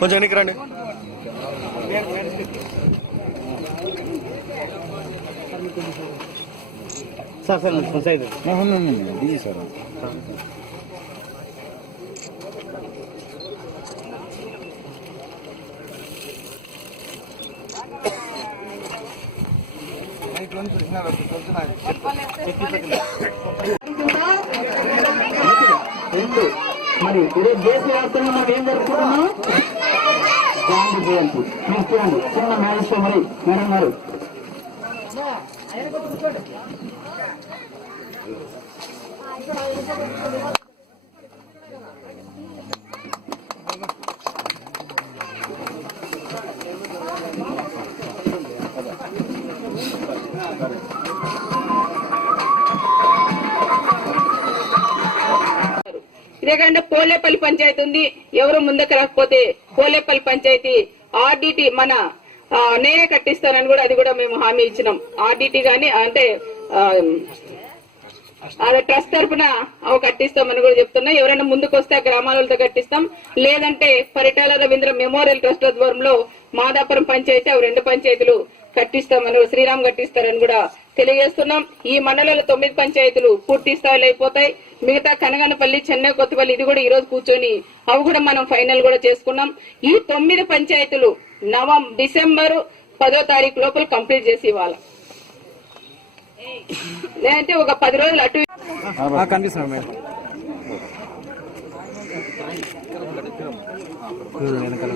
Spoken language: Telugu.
కొంచెం వెనక్కి రండి. Sir sir side busy sir. మరి ఈరోజు దేశవ్యాప్తంగా మనం ఏం జరుపుకుంటున్నాం? గాంధీ జయంతి. మీరు చూడండి, చిన్న మహేశ్వరి మేడం గారు. ఇదేకంటే పోలేపల్లి పంచాయతీ ఉంది. ఎవరు ముందుకు రాకపోతే పోలేపల్లి పంచాయతీ ఆర్డిటి మన నేనే కట్టిస్తానని కూడా అది కూడా మేము హామీ ఇచ్చినాం. ఆర్డిటి గాని అంటే అది ట్రస్ట్ తరఫున అవి కట్టిస్తామని కూడా చెప్తున్నా. ఎవరైనా ముందుకు వస్తే ఆ గ్రామాలతో కట్టిస్తాం. లేదంటే పరిటాల రవీంద్ర మెమోరియల్ ట్రస్ట్ ఆధ్వర్యంలో మాదాపురం పంచాయతీ అవి 2 పంచాయతీలు కట్టిస్తామని శ్రీరామ్ కట్టిస్తారని కూడా తెలియజేస్తున్నాం. ఈ మండలంలో 9 పంచాయతీలు పూర్తి స్థాయిలో అయిపోతాయి. మిగతా కనగనపల్లి, చెన్నై, కొత్తపల్లి ఇది కూడా ఈ రోజు కూర్చొని అవి కూడా మనం ఫైనల్ కూడా చేసుకున్నాం. ఈ 9 పంచాయతీలు డిసెంబర్ 10వ తారీఖు లోపల కంప్లీట్ చేసి ఇవ్వాలి. లేదంటే ఒక 10 రోజులు అటు కనిపిస్తున్నాం మేడం. వెనకాల